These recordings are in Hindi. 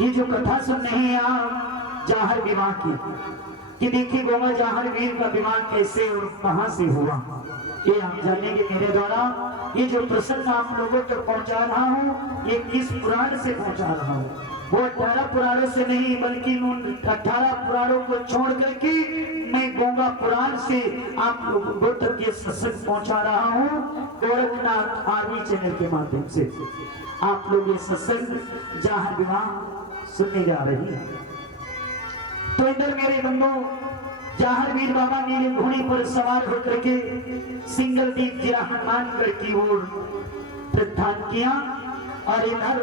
ये जो कथा सुन रहे हैं आप जाहर विवाह की, कि देखिए गोमा जाहर वीर का विवाह कैसे और कहां से हुआ, ये आप जानेंगे मेरे द्वारा। ये जो प्रसंग आप लोगों तक पहुंचा रहा हूँ, ये किस पुराण से पहुंचा रहा हूँ? वो 18 पुराणों से नहीं, बल्कि उन 18 पुराणों को छोड़ करके मैं गंगा पुराण से आप लोगों तक ये सत्संग पहुंचा रहा हूँ। गोरखनाथ आर्मी चैनल के माध्यम से आप लोग ये सत्संग जाहर विवाह सुनने जा रही है। तो इधर मेरे बंधु जाहर वीर बाबा नीले घोड़े पर सवार होकर के सिंगल दीप जिला हनुमानगढ़ की ओर प्रस्थान किया। और इधर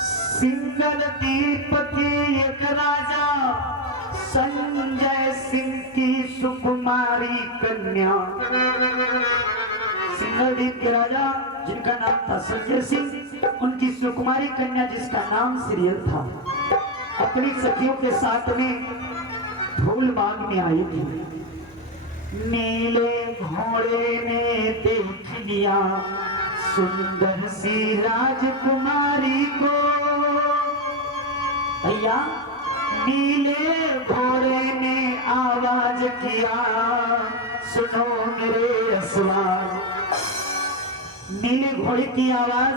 सिंगल दीप के एक राजा संजय सिंह की सुकुमारी कन्या, सिंगल दीप के राजा जिनका नाम था संजय सिंह, उनकी सुकुमारी कन्या जिसका नाम सीरियल था, अपनी सखियों के साथ में फूलबाग में आई थी। नीले घोड़े ने देख लिया सुंदर सी राजकुमारी को, भैया नीले घोड़े ने आवाज किया सुनो मेरे असवार। नीले घोड़े की आवाज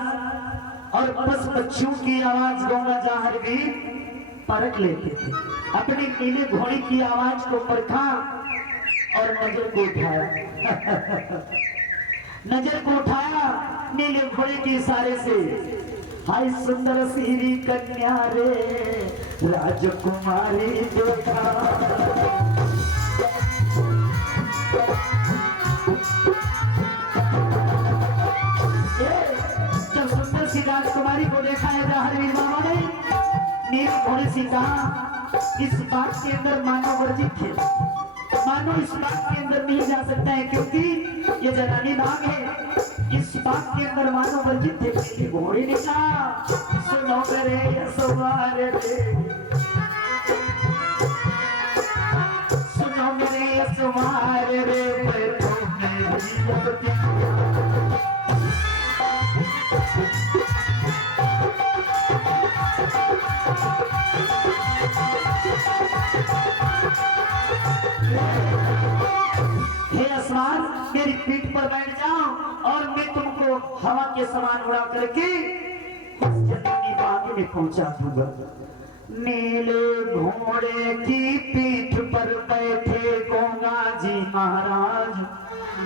और पशु पक्षियों की आवाज गंगा जाहर भी परख लेते थे। अपने नीले घोड़े की आवाज को परखा और नजर को उठाया नजर को उठाया नीले घोड़े के इशारे से, हाय सुंदर सीरी कन्या रे राजकुमारी देखा। जब सुंदर सी राजकुमारी को देखा है जाहर वीर बाबा ने नील घोड़े से कहा, इस बात के अंदर मानव वर्जित है, मानो इस बात के अंदर नहीं जा सकता है क्योंकि ये जनानी नाग है। इस बात के अंदर मानव वर्जित है। घोड़े ने कहा सुनो मेरे सवार रे, सुनो मेरे सवार रे, हे आसमान मेरी पीठ पर बैठ जाओ और मैं तुमको हवा के समान उड़ा करके उस जन्नती बाग में पहुंचा दूंगा। नीले घोड़े की पीठ पर बैठे गंगा जी महाराज,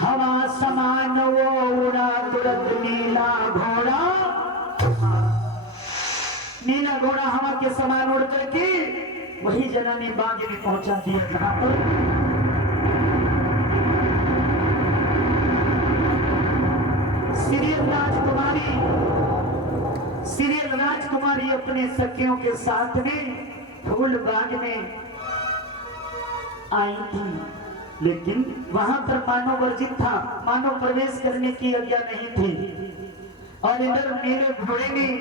हवा समान वो उड़ा तुरंत नीला घोड़ा, नीला घोड़ा हवा के समान उड़ करके वही जन्नती बाग में पहुंचा दिया जहां पर सीरियल राजकुमारी अपने सखियों के साथ में फूल बाग में आई थी। लेकिन वहां पर मानव वर्जित था, मानव प्रवेश करने की आज्ञा नहीं थी। और इधर मेरे घोड़े में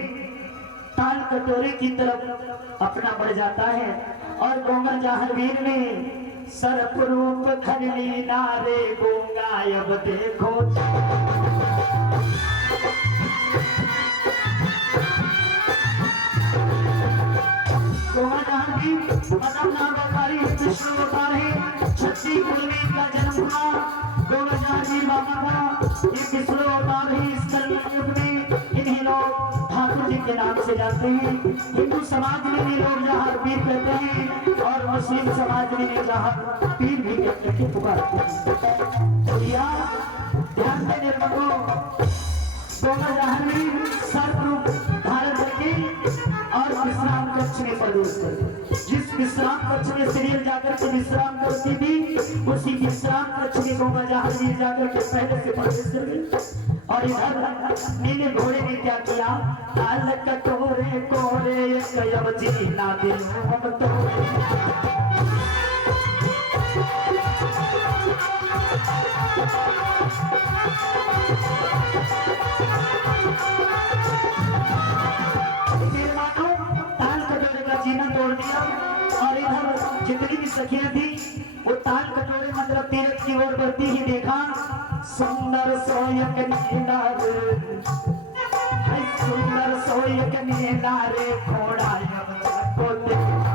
ताल कटोरे की तरफ अपना बढ़ जाता है और गंगा जाहर वीर ने सर्प रूप धर ली नारे गंगा अब देखो। छत्तीस कुलवी का जन्म हुआ गंगा जाहर बाबा का, एक किशोर अवतार है। इस कलयुग में इन्हीं लोग ठाकुर जी के नाम से जाते हैं। हिंदू समाज में भी लोग जाहर पीर कहते हैं और मुस्लिम समाज में भी जाहर पीर भी कहते हैं, पुकारते हैं। ध्यान देने लगो, गंगा जाहर में सर्प रूप धारण करके और विश्राम कक्ष में प्रवेश करते। जिस विश्राम कक्ष में सीरियल जाकर के विश्राम करती थी, उसी विश्राम कक्ष में गंगा जाहर वीर जाकर के पहले से प्रवेश कर गई। और इधर नीले घोड़े ने क्या किया, ताल कटोरे कोरे कयब जी ना दिल हम तो तोड़ दिया। और इधर जितनी भी सखियां थी वो ताल कटोरे मतलब तीरथ की ओर बढ़ती ही देखा सुंदर सोयक नीला सुंदर सोई कन्या रे घोड़ा यमला को देखा।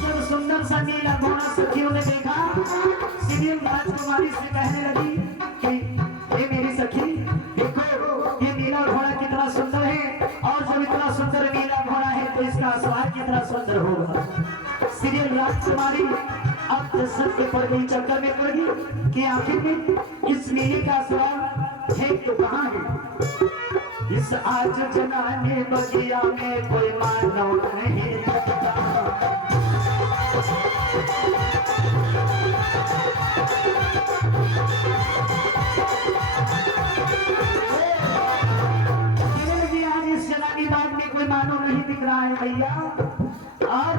जब सुंदर सा नीला घोड़ा सखियों ने देखा, सीरियल राजकुमारी से कहने लगी कि ये मेरी सखी देखो ये नीला घोड़ा कितना सुंदर है, और जब इतना सुंदर नीला घोड़ा है तो इसका स्वाद कितना सुंदर होगा। सीरियल राजकुमारी अब दशरथ के पड़ गई, चक्कर में पड़ गई कि आखिर में इस नीले का स्वाद है तो कहाँ है। इस आज जनाने बगिया में कोई मानव नहीं दिखता। आज इस जनानी बाग में कोई मानव नहीं दिख रहा है भैया, और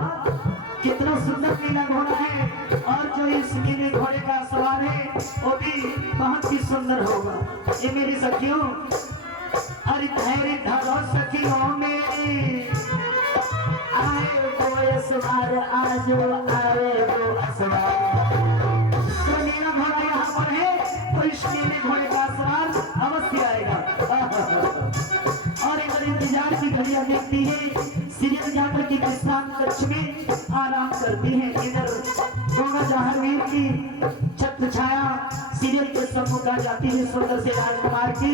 कितना सुंदर नीला घोड़ा है, और जो इस नीले घोड़े का सवार है वो भी बहुत ही सुंदर होगा। ये मेरी सखियों, अरे धैर्य धरो सखियों मेरी, आए वो असवार आज आए वो असवार। तो नीला घोड़ा यहाँ पर है तो इस नीले घोड़े का सवार अवश्य आएगा। और इधर इंतजार की घड़ियां देखती है, सीरियल जाकर के विश्राम कक्ष में आराम करती है। इधर गंगा जहांगीर की छत्र छाया सीरियल के सम्मुख आ जाती है सुंदर से राजकुमार की,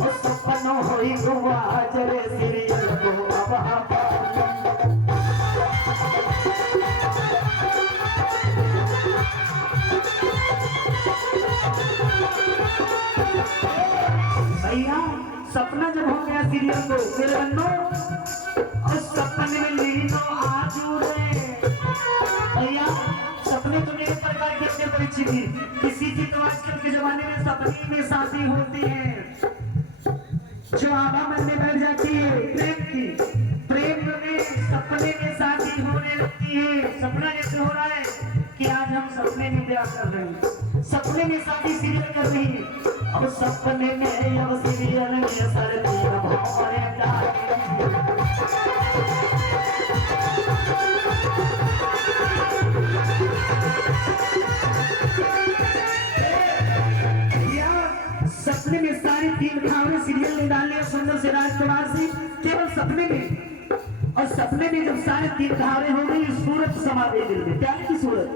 और सपनों होई गोवा जरे सीरियल को अब भैया। सपना जब हो गया सीरियल को मेरे बन्नो, और सपने में लीनो आज भैया। सपने तो मेरे प्रकार के अपने परिचित थी, किसी की तो आजकल के जमाने में सपने में शादी होती है, जो आभा मन में बैठ जाती है प्रेम की, प्रेम में सपने में शादी होने लगती है। सपना जैसे हो रहा है कि आज हम सपने में ब्याह कर रहे हैं, सपने में शादी सीरियल कर रही है, और सपने में अब सीरियल में सरदी भौरे सपने में सारी तीन खावरे सीरियल में डालने सुंदर से राजकुमार से केवल सपने में, और सपने में जब सारे तीन खावरे हो गई सूरत समा गई दिल में। प्यार की सूरत,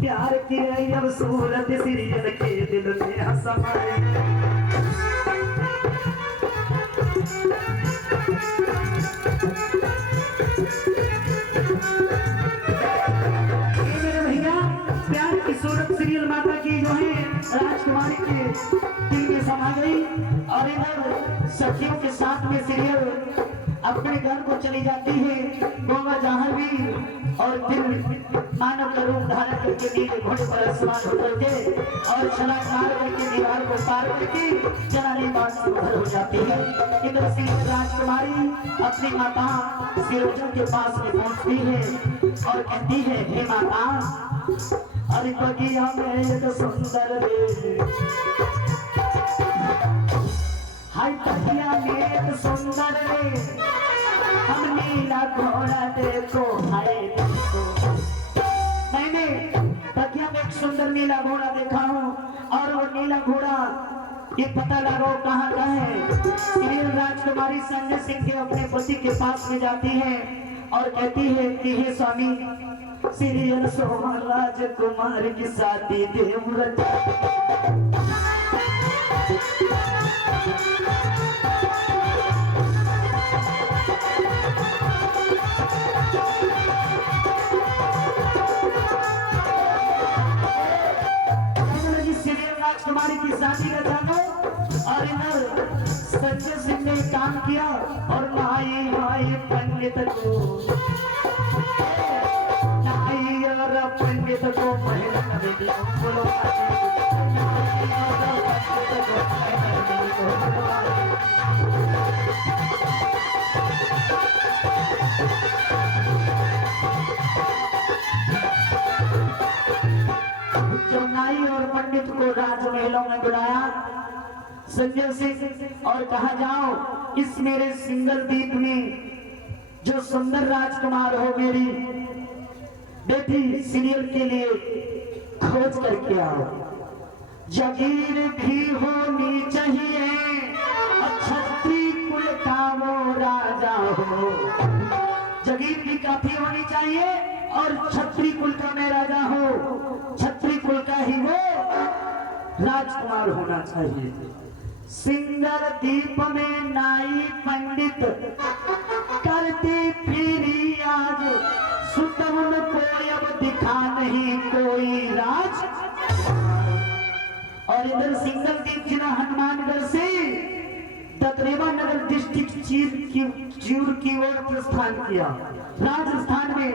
प्यार की अब सूरत सीरियल के दिल में समाए। प्यार की सूरत सीरियल माता की जो है राजकुमारी के दिल में समा गई, और इधर सखियों के साथ में सीरियल अपने घर को चली जाती है। गंगा जहांगीर और फिर मानव का रूप धारण करके नीले घोड़े पर सवार होकर के, और छलांग मार करके दीवार को पार करके जनानी बाग से बाहर हो जाती है। इधर से राजकुमारी अपनी माता सिरोजन के पास में पहुंचती है और कहती है, हे माता, अरे बगिया में एक सुंदर रे, हाय बगिया में एक सुंदर रे, हम नीला घोड़ा देखो, हाय देखो। मैंने बगिया में एक सुंदर नीला घोड़ा देखा हूँ, और वो नीला घोड़ा ये पता लगाओ कहाँ का है। सीरियल राजकुमारी संजय सिंह के अपने पति के पास में जाती है और कहती है कि हे स्वामी, सीरियल सोहन राजकुमार की शादी देवव्रत। सीरियल राजकुमारी की शादी का जानो, और इधर संजय सिंह ने काम किया और माई माई पंडित को, पंडित को पहले बोलो जब नाई और पंडित को राजमहलों में बुलाया संजय सिंह, और कहा जाओ इस मेरे सिंगल द्वीप में जो सुंदर राजकुमार हो मेरी बेटी सीरियल के लिए खोज करके आओ। जागीर भी होनी चाहिए, क्षत्रिय कुल का वो राजा हो। जागीर भी काफी होनी चाहिए और क्षत्रिय कुल का मैं राजा हो, क्षत्रिय कुल का ही वो राजकुमार होना चाहिए। सिंगर दीप में नाई पंडित करते फिरी आज, सुतवन को अब दिखा नहीं कोई राज। और इधर सिंगल दीप जिला हनुमानगढ़ से ददरेवा नगर डिस्ट्रिक्ट चूर की ओर प्रस्थान किया। राजस्थान में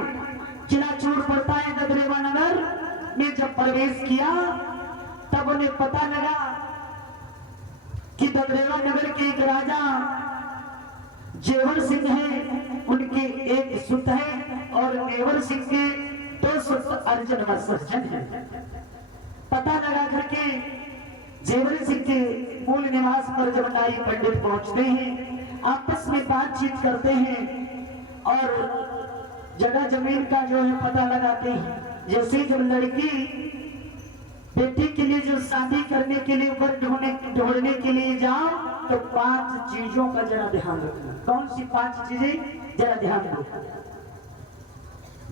जिला चूर पड़ता है ददरेवा नगर में जब प्रवेश किया तब उन्हें पता लगा कि ददरेवा नगर के एक राजा जेवर सिंह है, उनके एक सुत है और नेवर सिंह के 2 सुत अर्जुन व सज्जन है। पता लगा करके जेवर सिंह के मूल निवास पर जब नाई पंडित पहुंचते हैं, आपस में बातचीत करते हैं और जगह जमीन का जो है पता लगाते हैं। जैसे जब लड़की बेटी के लिए जो शादी करने के लिए ऊपर ढूंढने के लिए जाओ तो 5 चीजों का जरा ध्यान रखना। कौन सी 5 चीजें जरा ध्यान दो।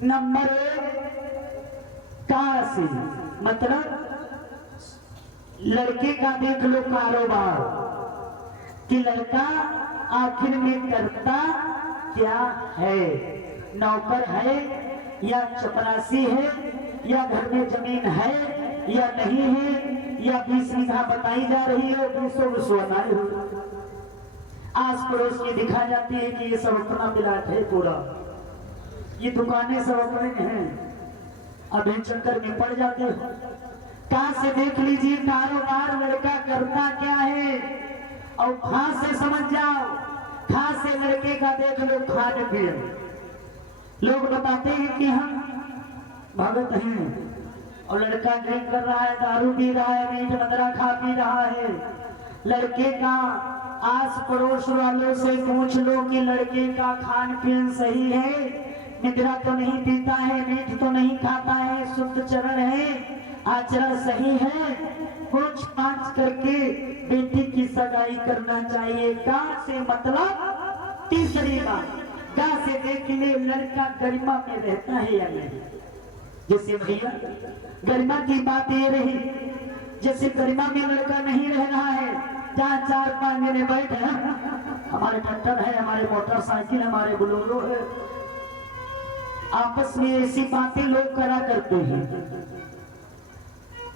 नंबर 1 काशी, मतलब लड़के का देख लो कारोबार कि लड़का आखिर में करता क्या है, नौकर है या चपरासी है या घर में जमीन है या नहीं है, या 20 बीघा बताई जा रही है 20 बनाई हो। आस पड़ोस में दिखा जाती है कि ये सब अपना प्लाट है पूरा, ये दुकानें सब अपने हैं, अभी चक्कर में पड़ जाते हो। कहां से देख लीजिए कारोबार लड़का करता क्या है, और कहां से समझ जाओ, कहां से लड़के का देख लो खाने पीने। लोग बताते हैं कि हम भगत हैं और लड़का ड्रिंक कर रहा है, दारू पी रहा है, मीट मदरा खा पी रहा है। लड़के का आस पड़ोस वालों से पूछ लो कि लड़के का खान पीन सही है, निद्रा तो नहीं पीता है, मीट तो नहीं खाता है, शुद्ध चरण है, आचरण सही है। कुछ पांच करके बेटी की सगाई करना चाहिए। गा से मतलब तीसरी बात, गा से देख ले लड़का गरिमा में रहता है या नहीं। जैसे भैया गरिमा की बात ये रही, जैसे गरिमा में लड़का नहीं रह रहा है, जहाँ 4-5 जने बैठे हैं, हमारे ट्रैक्टर है, हमारे मोटरसाइकिल, हमारे बोलेरो है, आपस में ऐसी बातें लोग करा करते हैं,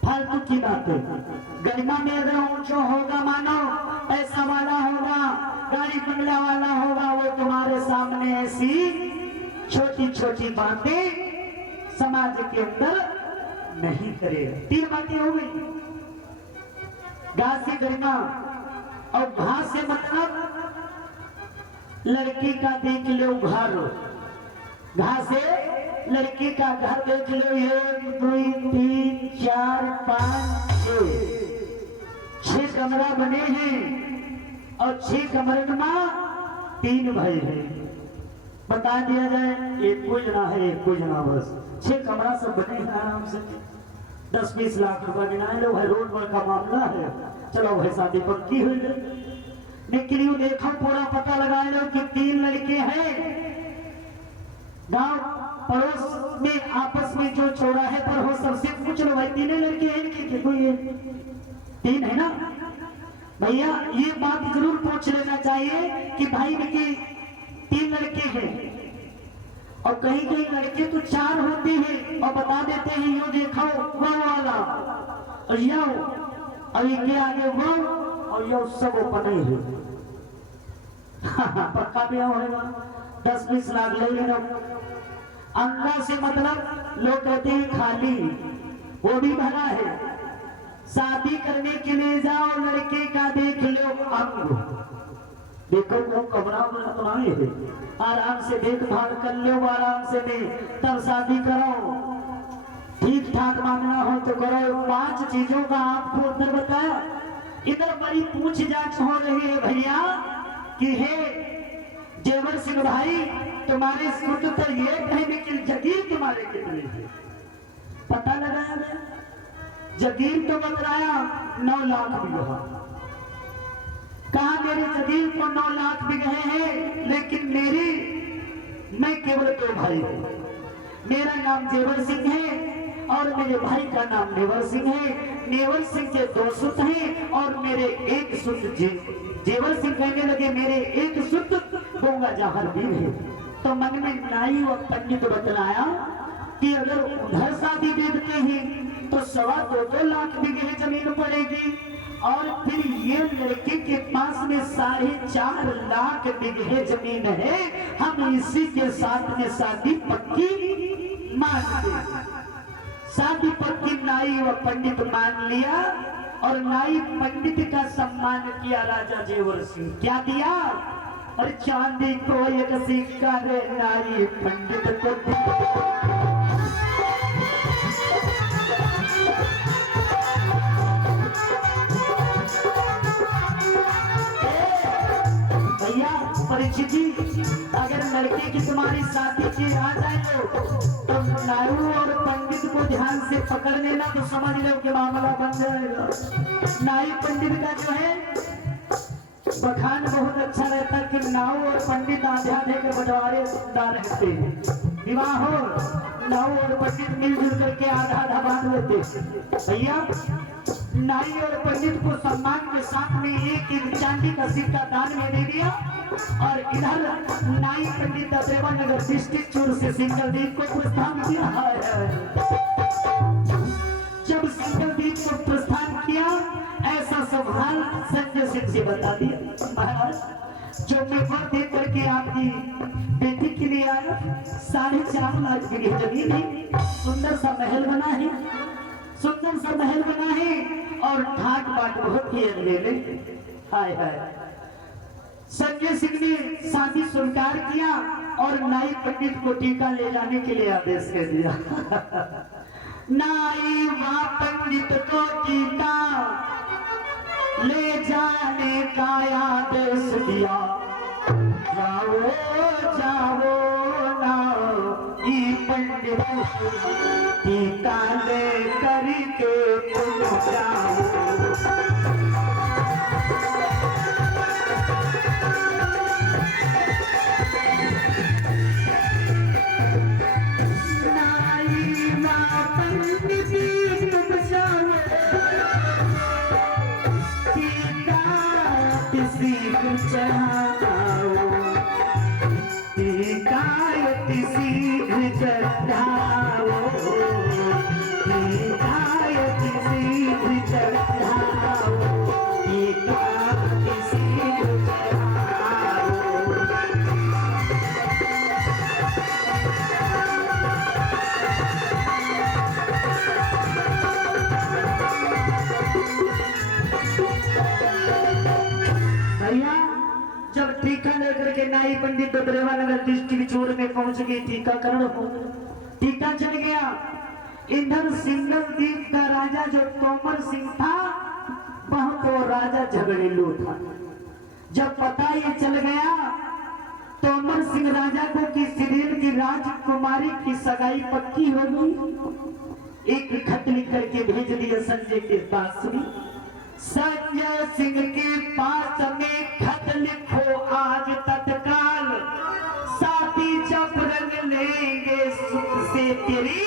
फालतू की बातें। गरिमा में अगर ऊंचा होगा, मानो पैसा वाला होगा, गाड़ी बंगला वाला होगा, वो तुम्हारे सामने ऐसी छोटी छोटी बातें समाज के अंदर नहीं करेगा। 3 बातें हो गई, गा से गरिमा और घा से मतलब लड़की का देख लो घर, घा से लड़की का घर देख लो, 1 2 3 4 5 6 कमरा बने हैं और 6 कमरे में 3 भाई हैं। बता दिया जाए एक कोई जना है, एक कोई जना, बस 6 कमरा सब बने हैं आराम से। 10-20 लाख रुपए गिनाए लो, भाई रोड पर का मामला है, चलो भाई शादी पक्की हुई है। लेकिन यू देखो पूरा पता लगा लो कि 3 लड़के हैं, गांव पड़ोस में आपस में जो चौराहे पर हो सबसे पूछ लो भाई 3 लड़के हैं इनके, कोई 3 है ना भैया। ये बात जरूर पूछ लेना चाहिए कि भाई इनके 3 लड़के हैं, और कहीं कहीं लड़के तो 4 होते हैं और बता देते हैं यो देखो वो वाला और यो, और इनके आगे वो और यो सब ओपन ही है। पक्का भी होगा, 10-20 लाख ले लेना। अंगा से मतलब लोग कहते हैं खाली, वो भी भरा है। शादी करने के लिए जाओ, लड़के का देख लो अंग, देखो वो कमरा तो नहीं है, आराम से देखभाल कर लो, आराम से नहीं, तब शादी करो। ठीक ठाक मामला हो तो करो। 5 चीजों का आपको अंदर बताया। इधर बड़ी पूछ जांच हो रही है भैया कि हे जेवर सिंह भाई तुम्हारे सुट तो ये कहीं लेकिन जगीर तुम्हारे कितने थे पता लगाया गया। जगीर तो बतलाया 9 लाख बीघा। कहा मेरे जगीर को 9 लाख बीघे हैं, लेकिन मैं केवल 2 भाई हूं। मेरा नाम जेवर सिंह है और मेरे भाई का नाम नेवर सिंह है। नेवर सिंह के 2 सुत हैं और मेरे 1 सुत जेवर सिंह कहने लगे मेरे 1 सुत गंगा जहर वीर है। तो मन में नाई और पंडित बतलाया कि अगर उधर शादी दे देते हैं तो 2.25 लाख बीघे जमीन पड़ेगी और फिर ये लड़के के पास में 4.5 लाख बीघे जमीन है, हम इसी के साथ में शादी पक्की मान ली। शादी पक्की नाई और पंडित मान लिया और नाई पंडित का सम्मान किया राजा जेवर सिंह। क्या दिया? और चांदी को 1 सिक्का रे नाई पंडित को भैया परीक्षित जी, अगर लड़के की तुम्हारी शादी की आ जाए तो नारू और पंडित को ध्यान से पकड़ लेना तो समझ लो कि मामला बन जाएगा। नाई पंडित का जो है बखान बहुत अच्छा रहता है कि नाऊ और पंडित आधे आधे के बंटवारे दार रहते हैं। विवाह हो नाऊ और पंडित मिलजुल करके आधा आधा बांट लेते। भैया नाई और पंडित को सम्मान के साथ में 1 चांदी का सिक्का दान में दे दिया और इधर नाई पंडित दबरेवा नगर डिस्ट्रिक्ट चूर से सिंगलदीप को प्रस्थान किया है। जब सिंगलदीप को प्रस्थान किया ऐसा सवाल संजय सिंह से बता दिया। महाराज जो पेपर देख करके आपकी बेटी के लिए आया 4.5 लाख बीघे जमीन है, सुंदर सा महल बना है, सुंदर सा महल बना है और ठाट बाट बहुत ही अनलेले। हाय हाय संजय सिंह ने शादी स्वीकार किया और नाई पंडित को टीका ले जाने के लिए आदेश कर दिया। नाई व पंडित को टीका ले जाने का आदेश दिया। जाओ जाओ ना ई पंडित टीका ले करके तुम जाओ। जब टीका लेकर के नाई पंडित दबरेवा नगर डिस्ट्रिक्ट चूर में पहुंच गई, टीकाकरण हो टीका चल गया। इधर सिंगलदीप का राजा जो तोमर सिंह था वह तो राजा झगड़ेलू था। जब पता ये चल गया तोमर सिंह राजा को कि सिरेल की राजकुमारी की सगाई पक्की हो गई, एक खत लिख करके भेज दिया संजय के पास में। संजय सिंह के पास में खत लिखो आज तत्काल, शादी जब रंग लेंगे सुख से तेरी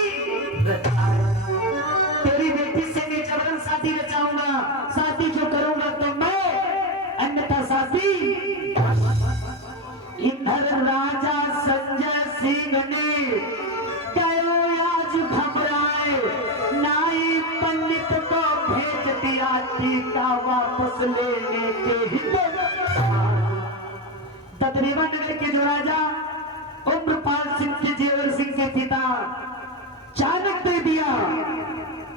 बेटी से मैं जबरन शादी रचाऊंगा। शादी जो करूंगा तो मैं, अन्यथा शादी। इधर राजा संजय सिंह ने कहो आज घबराए नाई पंडित को भेज दिया टीका वापस लेने के हित। दबरेवा नगर के जो राजा उम्रपाल सिंह के जेवर सिंह के पिता चाणक्य दे दिया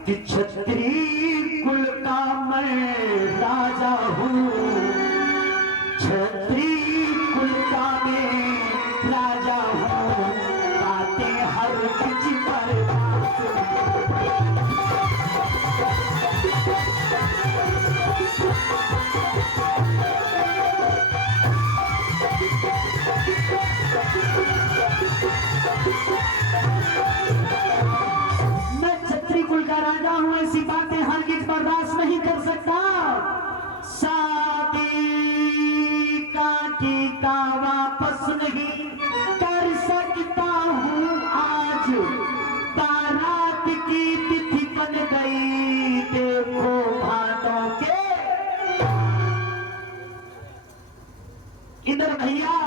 कि क्षत्रिय कुल का मैं राजा हूँ, क्षत्रिय कुल का मैं राजा हूँ, आते हर किसी पर का राजा हूं, ऐसी बातें हरगिज बर्दाश्त नहीं कर सकता। शादी का टीका वापस नहीं कर सकता हूं, आज बारात की तिथि बन गई, देखो भादों के। इधर भैया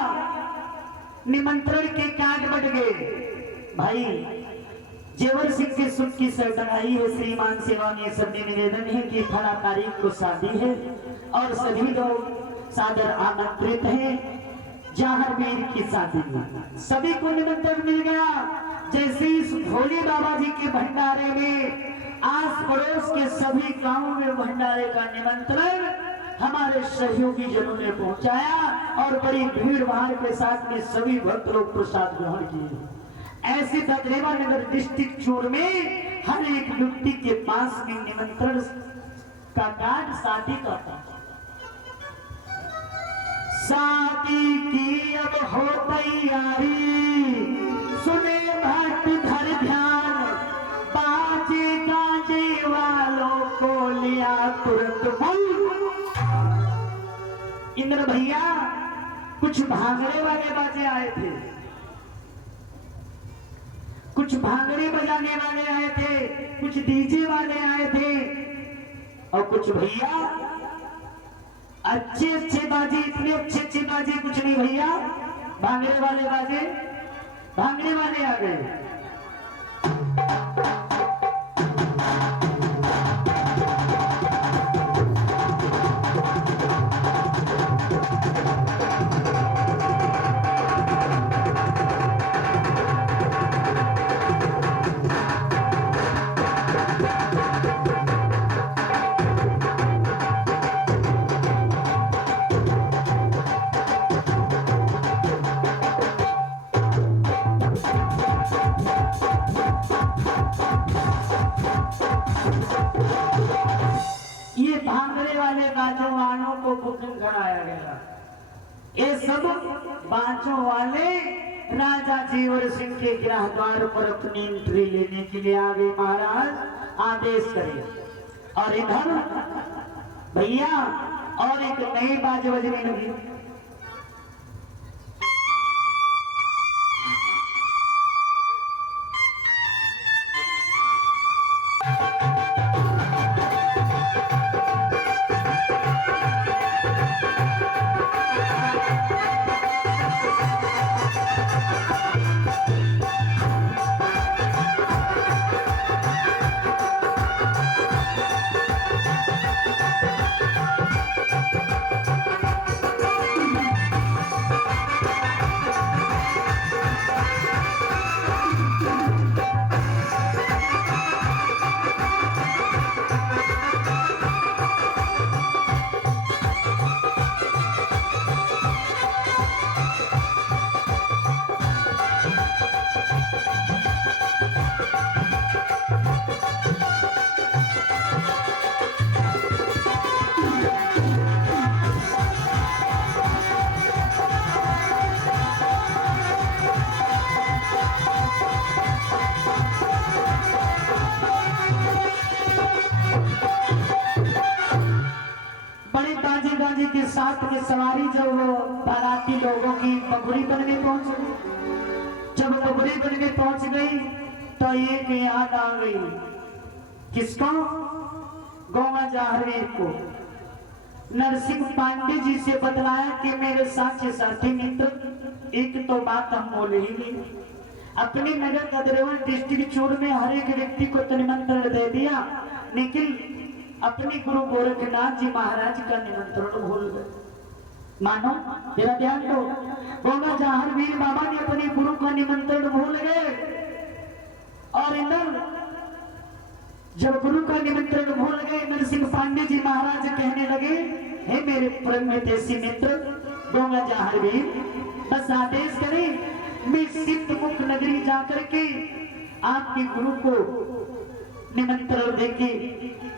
निमंत्रण के कार्ड बट गए। भाई जेवर सिंह के सुख की सरदनाई है, श्रीमान सेवा में सबने निवेदन है कि फला तारीख को शादी है और सभी लोग सादर आमंत्रित हैं जहांगीर की शादी में। सभी को निमंत्रण मिल गया। जैसे इस भोले बाबा जी के भंडारे में आस पड़ोस के सभी गांवों में भंडारे का निमंत्रण हमारे सहयोगी जनों ने पहुंचाया और बड़ी भीड़ भाड़ के साथ में सभी भक्त लोग प्रसाद ग्रहण किए। ऐसे बदरेवा नगर डिस्ट्रिक्ट चूर में हर एक व्यक्ति के पास में निमंत्रण का कार्ड शादी का था। शादी की अब हो तैयारी, सुने भक्त धर ध्यान, बाजे गाजे वालों को लिया तुरंत बुल। इंद्र भैया कुछ भांगड़े वाले बाजे आए थे, कुछ भांगड़े बजाने वाले आए थे, कुछ डीजे वाले आए थे और कुछ भैया अच्छे अच्छे बाजे, इतने अच्छे अच्छे बाजे कुछ नहीं भैया, भांगड़े वाले बाजे, भांगड़े वाले आ गए। बाजों वालों को बुकिंग कराया गया। ये सब बाजों वाले राजा जेवर सिंह के गृह द्वार पर अपनी एंट्री लेने के लिए आ गए। महाराज आदेश करें। और इधर भैया और एक नई बाज बजने लगी। के साथ में सवारी जब बाराती लोगों की बबुरी बनने पहुंच गई। जब बबुरी बनने पहुंच गई तो एक याद आ गई। किसको? गोवा जाहरीर को। नरसिंह पांडे जी से बतलाया कि मेरे साथी साथी मित्र, एक तो बात हम बोले ही नहीं। अपने नगर गदरेवल डिस्ट्रिक्ट चूर में हर एक व्यक्ति को निमंत्रण दे दिया, लेकिन अपने गुरु गोरखनाथ जी महाराज का निमंत्रण भूल गए। मानो तेरा ध्यान दो, गोवा जाहरवीर बाबा ने अपने गुरु का निमंत्रण भूल गए। और इधर जब गुरु का निमंत्रण भूल गए, नरसिंह पांडे जी महाराज कहने लगे, हे मेरे परम हितैषी मित्र गोवा जाहरवीर, बस आदेश करें, मैं सिद्धमुख नगरी जाकर के आपके गुरु को निमंत्रण देके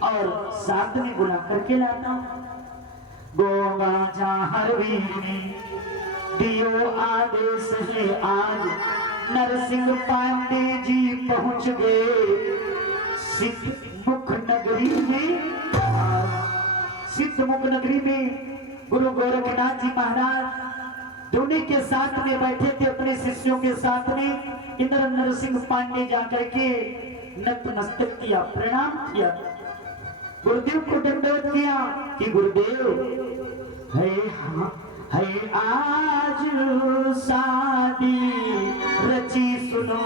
और साथ में बुला करके लाता हूं। गोवा जाहरवीर ने दियो आदेश है, आज नरसिंह पांडे जी पहुंच गए। सिद्धमुख नगरी में, सिद्धमुख नगरी में गुरु गोरखनाथ जी महाराज दोनों के साथ में बैठे थे, अपने शिष्यों के साथ में। इंद्र नरसिंह पांडे जाकर के नतमस्तक किया, प्रणाम किया, गुरुदेव को दंडवत किया कि गुरुदेव है आज शादी रची सुनो,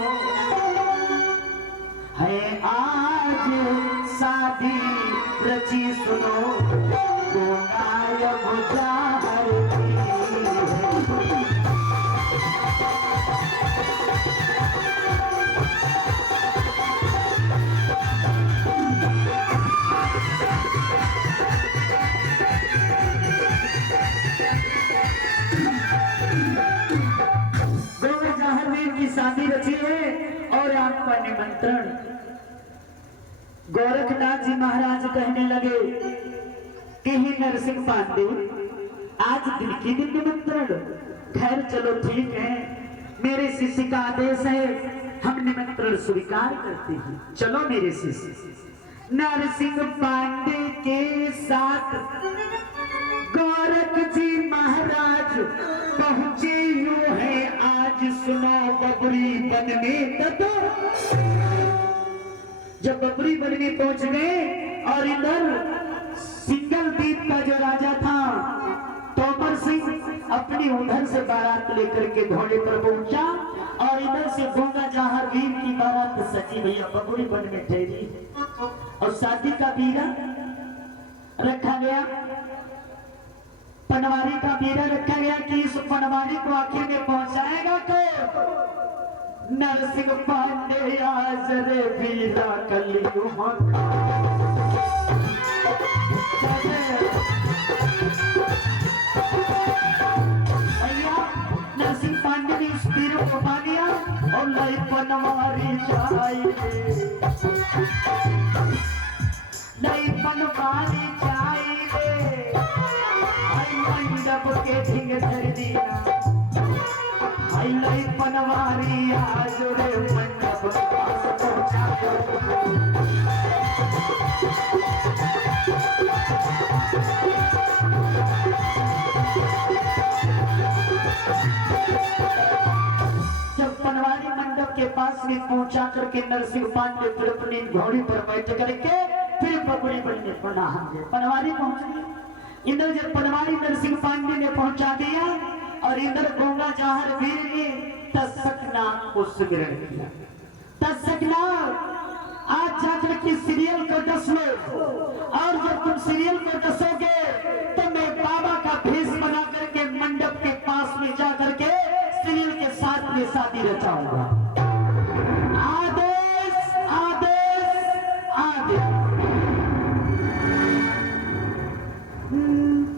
है आज शादी रची सुनो, तो गायब जाहर की शादी रची है। और आपका निमंत्रण। गोरखनाथ जी महाराज कहने लगे कि ही नरसिंह पांडे आज दिन की दिन निमंत्रण। खैर चलो ठीक है, मेरे शिष्य का आदेश है, हम निमंत्रण स्वीकार करते हैं। चलो मेरे शिष्य। नरसिंह पांडे के साथ गोरख जी महाराज पहुंचे यूं है आज सुनो बबरी वन में। तब जब बबरी वन में पहुंच गए और इधर सिंगल द्वीप का जो राजा था तोमर सिंह अपनी उधर से बारात लेकर के घोड़े पर पहुंचा और इधर से गंगा जहांगीर की बारात सची भैया बबरी वन में ठहरी और शादी का बीरा रखा गया, पनवारी का बीरा रखा गया कि इस पनवारी को आखिर में पहुंचाएगा तो नरसिंह पांडे आज रे बीरा कलियुग नरसिंह पांडे ने इस बीरों को पा लिया और लाई पनवारी चाहिए, नहीं पनवारी चाहिए, मंडप के ढींग धर दिया, लाई पनवारी आज रे मंडप के पास पहुंचा। जब पनवारी मंडप के पास में पहुंचा करके नरसिंह पांडे फिर अपनी घोड़ी पर बैठ करके फिर बबरी बनने पनाहेंगे। पनवारी पहुंच गए। इधर जब पनवारी नरसिंह पांडे ने पहुंचा दिया और इधर गंगा जहार वीर ने तत्सकनाथ को सुमिरन किया। तत्सकनाथ आज जाकर के सीरियल को डस लो और जब तुम सीरियल को डसोगे तो मैं बाबा का भेष बना करके मंडप के पास में जा करके सीरियल के साथ में शादी रचाऊंगा। आदेश आदेश आदेश।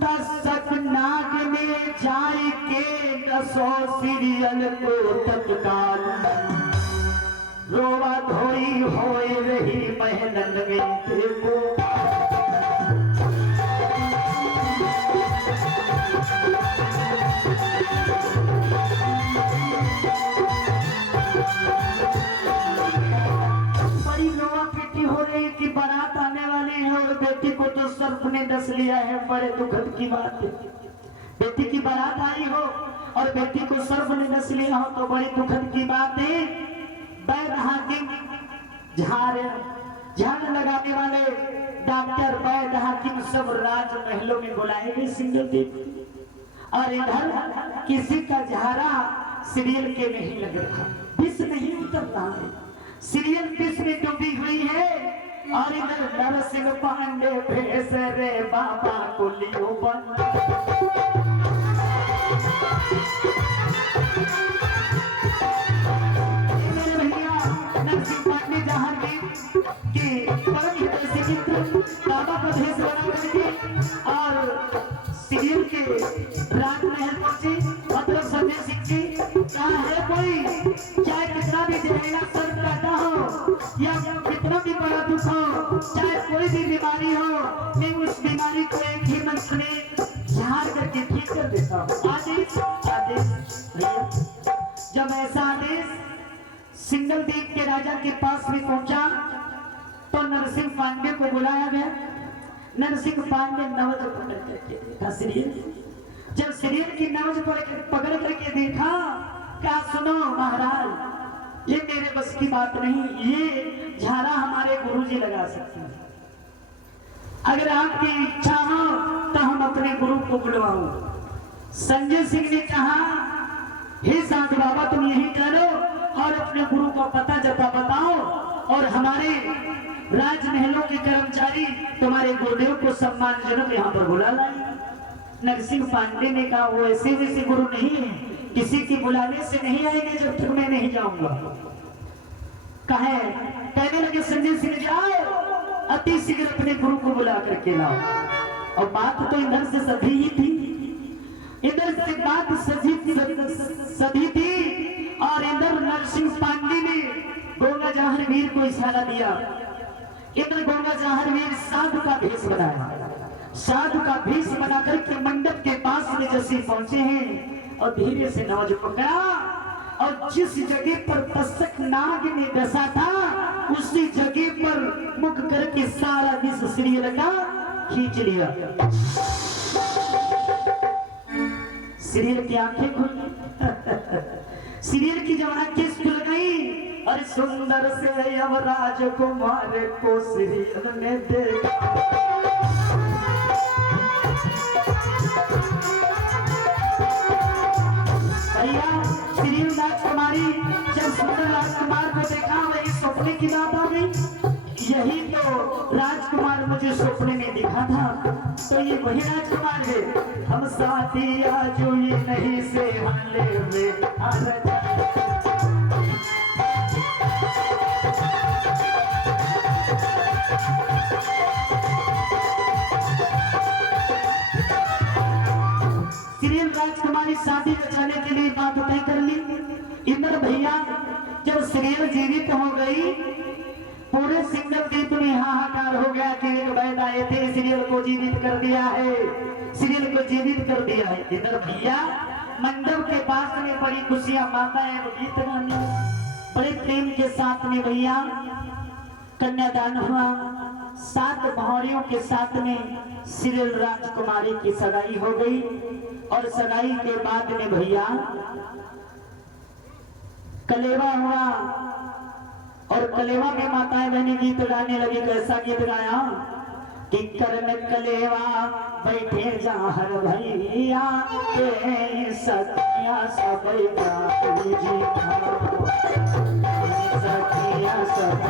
तत्सकनाथ में जाए के डसो सीरियल को तत्काल, रोवा धोई होए रही महलन में देखो। बड़ी रोवा पीटी हो रही कि बारात आने वाली है और बेटी को तो सर्प ने डस लिया है। बड़े दुखद की बात है, बेटी की बारात आई हो और बेटी को सर्प ने डस लिया हो तो बड़ी दुखद की बात है। वैद्य हाकिम झाड़ लगाने वाले डॉक्टर वैद्य हाकिम सब राजमहलों में बुलाए गए सिंगल द्वीप और इधर किसी का झाड़ा सीरियल के नहीं लग रहा, विष नहीं उतर रहा है, सीरियल विष में डूबी हुई है और इधर नरसिंह पांडे भेष रे बाबा को लियो बन। नरसिंह पांडे जहांगीर की परम हितैषी मित्र बाबा का भेष बना करके और सीरियल के राजमहल पहुंचे। मतलब संजय सिंह जी कहा है कोई चाहे कितना भी जहरीला सर्प काटा हो या कितना भी बड़ा दुख हो, चाहे कोई भी बीमारी हो, मैं उस बीमारी को एक ही मंत्र में झाड़ करके ठीक कर देता हूँ। आदेश आदेश भैया। जब ऐसा आदेश सिंगल द्वीप के राजा के पास में पहुंचा तो नरसिंह पांडे को बुलाया गया। नरसिंह पांडे नवज पकड़ करके देखा सीरियल। जब सीरियल की नवज पकड़ करके देखा, क्या सुनो महाराज, ये मेरे बस की बात नहीं, ये झाड़ा हमारे गुरुजी लगा सकते हैं। अगर आपकी इच्छा हो तो हम अपने गुरु को बुलवाऊं। संजय सिंह ने कहा, हे साधु बाबा तुम यही करो और अपने गुरु को पता जता बताओ और हमारे राजमहलों के कर्मचारी तुम्हारे गुरुदेव को सम्मानजनक यहाँ पर बुला लाए। नरसिंह पांडे ने कहा, वो ऐसे वैसे गुरु नहीं है, किसी की बुलाने से नहीं आएंगे जब तक मैं नहीं जाऊंगा। कहने लगे संजय सिंह जाओ अति शीघ्र अपने गुरु को बुला करके लाओ। और बात तो इधर से सधी ही थी, इधर से बात सधी थी और इधर नरसिंह पांडे ने गंगा जहांगीर को इशारा दिया। इधर गंगा जहांगीर साधु का भेष बनाया। साधु का भेष बनाकर के मंडप के पास में जैसे पहुंचे हैं और धीरे से नवज पकड़ा और जिस जगह पर तस्क नाग ने डसा था उसी जगह पर मुख करके सारा विष सीरियल का खींच लिया। सीरियल की आंखें खुल सीरियल की जब आंखें खुल गई और सुंदर से यमराज कुमार को सीरियल में देखा। सीरियल राजकुमारी जब सुंदर राजकुमार को देखा वही सपने की बात आ गई। यही तो राजकुमार मुझे सपने में दिखा था, तो ये वही राजकुमार है। हम साथी आज ये नहीं से हाले में सीरियल राजकुमारी शादी रचाने के लिए बात तय कर ली। इंद्र भैया जब सीरियल जीवित हो गई, पूरे सिंगल द्वीप में हाहाकार हो गया कि एक वैद आए थे, सीरियल को जीवित कर दिया है, सीरियल को जीवित कर दिया है। इंद्र भैया मंडप के पास में बड़ी खुशियां माताएं गीत गाने, बड़े प्रेम के साथ में भैया कन्यादान हुआ। 7 बहुरियों के साथ में सीरियल राजकुमारी की सगाई हो गई और सगाई के बाद में भैया कलेवा हुआ और कलेवा में माताएं बहनी गीत गाने लगी। कैसा गीत गाया कि करन कलेवा बैठे जहर भैया सतिया सब सतिया सब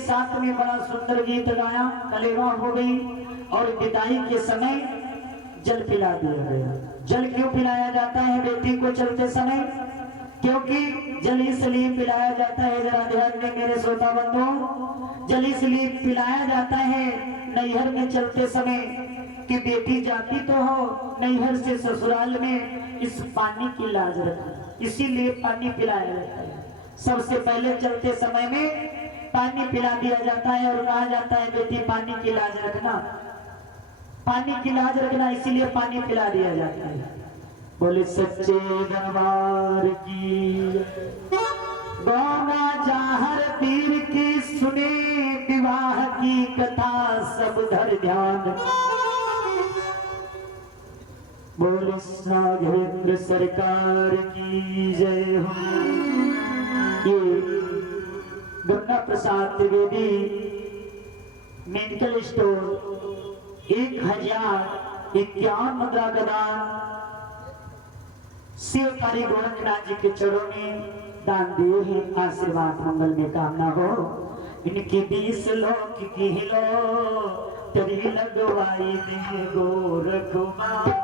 साथ में बड़ा सुंदर गीत गाया। कलेवा हो गई और विदाई के समय जल पिला दिया गया। जल क्यों पिलाया जाता है बेटी को चलते समय? क्योंकि जल इसलिए पिलाया जाता है, जरा ध्यान दें मेरे श्रोता बंधुओं, जल इसलिए पिलाया जाता है नैहर में चलते समय कि बेटी जाती तो हो नैहर से ससुराल में, इस पानी की लाज रखना, इसीलिए पानी पिलाया जाता है। सबसे पहले चलते समय में पानी पिला दिया जाता है और कहा जाता है बेटी पानी की लाज रखना, पानी की लाज रखना, इसीलिए पानी पिला दिया जाता है। बोले सच्चे दरबार की गंगा जहर तीर की सुने विवाह की कथा सब धर ध्यान। बोल नागेंद्र सरकार की जय हो। ये गंगा प्रसाद त्रिवेदी मेडिकल स्टोर 1051 मुद्रा का दान शिवकारी गोरखनाथ जी के चरणों में दान दिए हैं। आशीर्वाद मंगल में कामना हो इनकी 20 लोग की हिलो तेरी लगवाई दे गोरखनाथ।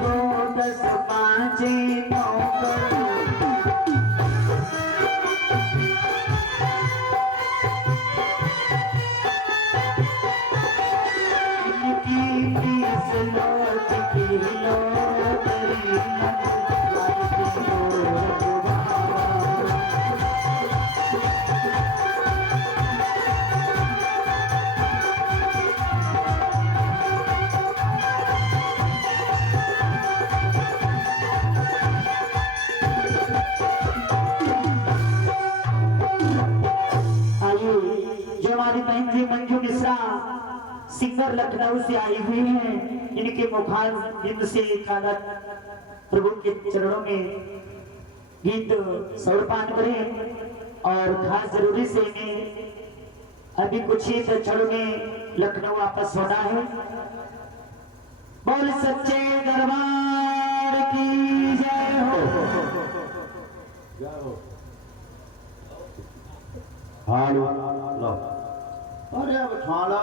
हो 10 5 हमारी बहन जी मंजू मिश्रा सिंगर लखनऊ से आई हुई हैं। इनके मुखार बिंद से खाना प्रभु के चरणों में गीत सौरपान करें और खास जरूरी से इन्हें अभी कुछ ही क्षणों में लखनऊ वापस होना है। बोल सच्चे दरबार की जय हो। हाँ लो अरे अब खाना